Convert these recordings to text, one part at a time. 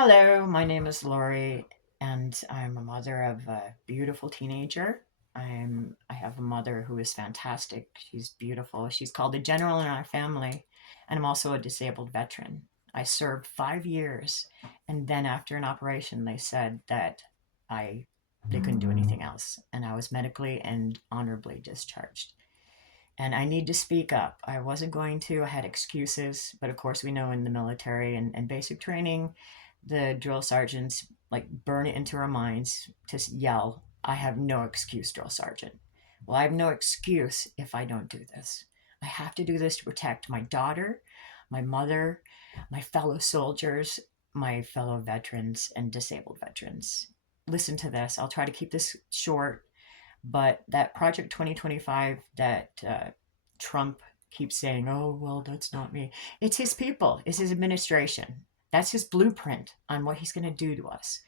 Hello, my name is Lori, and I'm a mother of a beautiful teenager. I have a mother who is fantastic. She's beautiful. She's called the general in our family, and I'm also a disabled veteran. I served 5 years, and then after an operation, they said that I they couldn't do anything else, and I was medically and honorably discharged. And I need to speak up. I wasn't going to. I had excuses, but of course, we know in the military and basic training, the drill sergeants like burn it into our minds to yell, I have no excuse, drill sergeant. Well, I have no excuse if I don't do this. I have to do this to protect my daughter, my mother, my fellow soldiers, my fellow veterans, and disabled veterans. Listen to this. I'll try to keep this short, but that Project 2025 that Trump keeps saying, oh, well, that's not me. It's his people, it's his administration. That's his blueprint on what he's going to do to us.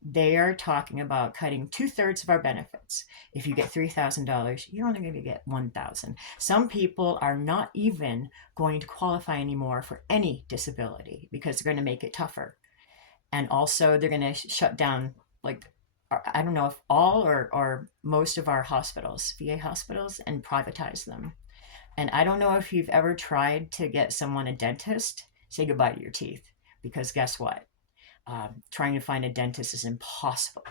They are talking about cutting 2/3 of our benefits. If you get $3,000, you're only going to get 1,000. Some people are not even going to qualify anymore for any disability because they're going to make it tougher. And also, they're going to shut down, like, I don't know if all or most of our hospitals, VA hospitals, and privatize them. And I don't know if you've ever tried to get someone a dentist, say goodbye to your teeth, because guess what? Trying to find a dentist is impossible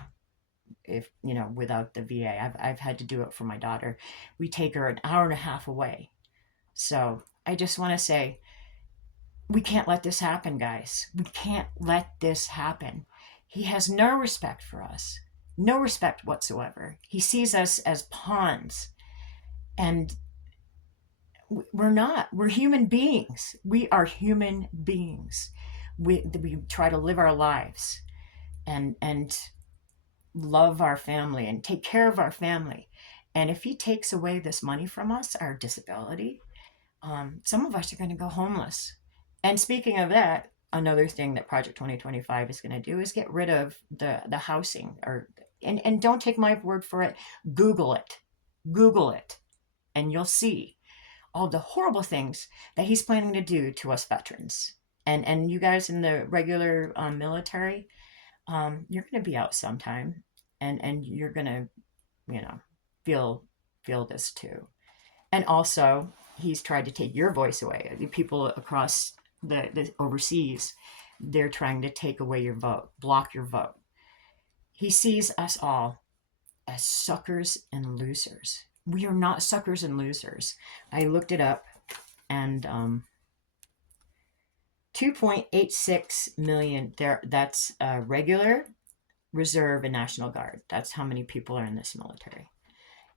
if without the VA. I've had to do it for my daughter. We take her an hour and a half away. So I just want to say we can't let this happen, guys. We can't let this happen. He has no respect for us, no respect whatsoever. He sees us as pawns, and we're not. We're human beings. We are human beings. We try to live our lives and love our family and take care of our family. And if he takes away this money from us, our disability, some of us are going to go homeless. And speaking of that, another thing that Project 2025 is going to do is get rid of the housing, or and don't take my word for it. Google it. Google it, and you'll see all the horrible things that he's planning to do to us veterans. And you guys in the regular military, you're going to be out sometime, and you're going to, you know, feel feel this too. And also, he's tried to take your voice away. The people across the overseas, they're trying to take away your vote, block your vote. He sees us all as suckers and losers. We are not suckers and losers. I looked it up, and 2.86 million there. That's regular, reserve, and National Guard. That's how many people are in this military.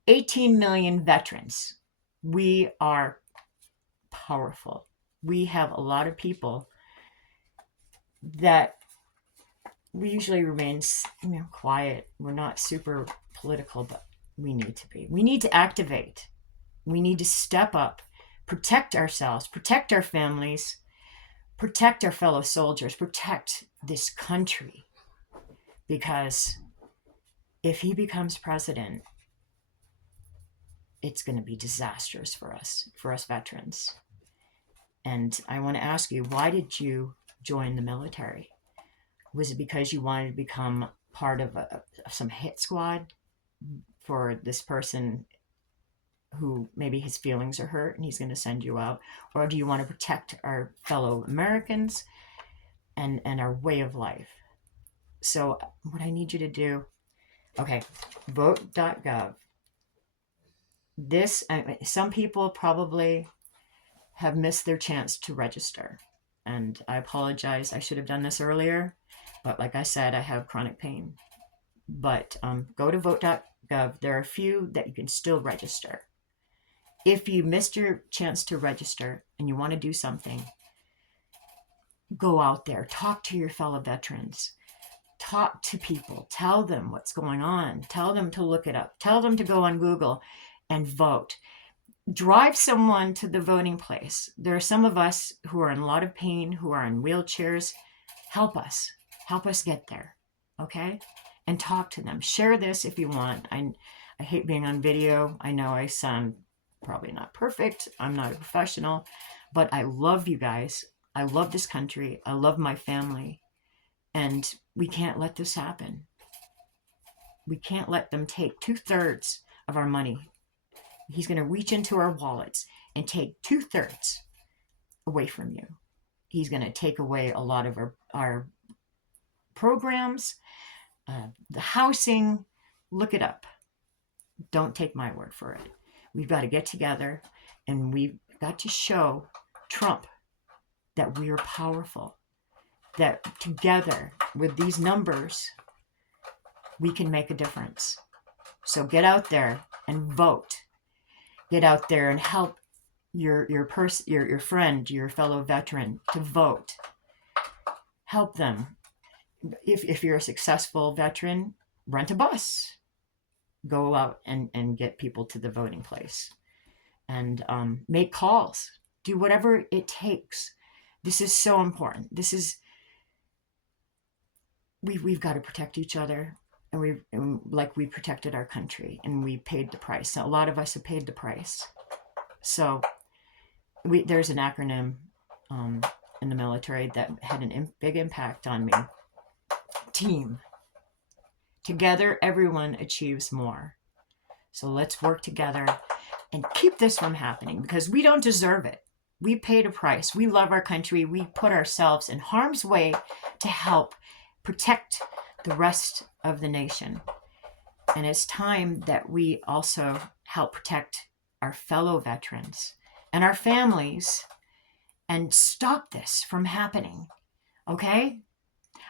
18 million veterans. We are powerful. We have a lot of people that we usually remain, quiet. We're not super political, but we need to be. We need to activate. We need to step up, protect ourselves, protect our families, protect our fellow soldiers, protect this country. Because if he becomes president, it's going to be disastrous for us veterans. And I want to ask you, why did you join the military? Was it because you wanted to become part of some hit squad for this person who maybe his feelings are hurt and he's going to send you out? Or do you want to protect our fellow Americans and our way of life? So what I need you to do, okay, vote.gov. Some people probably have missed their chance to register. And I apologize. I should have done this earlier. But like I said, I have chronic pain. But go to vote.gov. There are a few that you can still register. If you missed your chance to register and you want to do something, go out there. Talk to your fellow veterans. Talk to people. Tell them what's going on. Tell them to look it up. Tell them to go on Google and vote. Drive someone to the voting place. There are some of us who are in a lot of pain, who are in wheelchairs. Help us. Help us get there. Okay? And talk to them. Share this if you want. I hate being on video. I know I sound probably not perfect. I'm not a professional. But I love you guys. I love this country. I love my family. And we can't let this happen. We can't let them take 2/3 of our money. He's going to reach into our wallets and take 2/3 away from you. He's going to take away a lot of our programs, the housing. Look it up. Don't take my word for it. We've got to get together, and we've got to show Trump that we are powerful, that together with these numbers, we can make a difference. So get out there and vote. Get out there and help your friend, your fellow veteran to vote. Help them. If you're a successful veteran, rent a bus. Go out and get people to the voting place. And make calls. Do whatever it takes. This is so important. We've got to protect each other. And we protected our country, and we paid the price. A lot of us have paid the price. So there's an acronym in the military that had a big impact on me. TEAM. Together, everyone achieves more. So let's work together and keep this from happening, because we don't deserve it. We paid a price. We love our country. We put ourselves in harm's way to help protect the rest of the nation. And it's time that we also help protect our fellow veterans and our families and stop this from happening. Okay?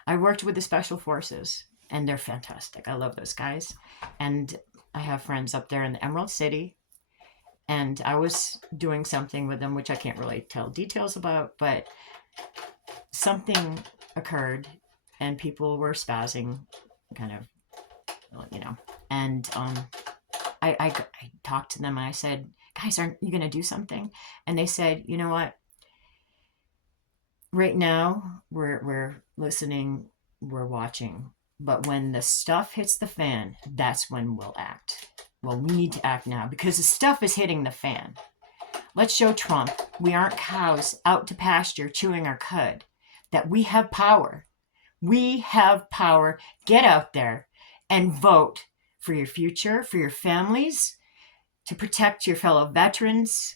I worked with the Special Forces, and they're fantastic. I love those guys. And I have friends up there in the Emerald City. And I was doing something with them, which I can't really tell details about, but something occurred and people were spazzing, kind of, And I talked to them and I said, guys, aren't you going to do something? And they said, you know what? Right now, we're listening, we're watching. But when the stuff hits the fan, that's when we'll act. Well, we need to act now because the stuff is hitting the fan. Let's show Trump we aren't cows out to pasture chewing our cud, that we have power. We have power. Get out there and vote for your future, for your families, to protect your fellow veterans.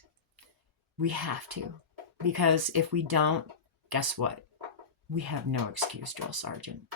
We have to, because if we don't, guess what? We have no excuse, Drill Sergeant.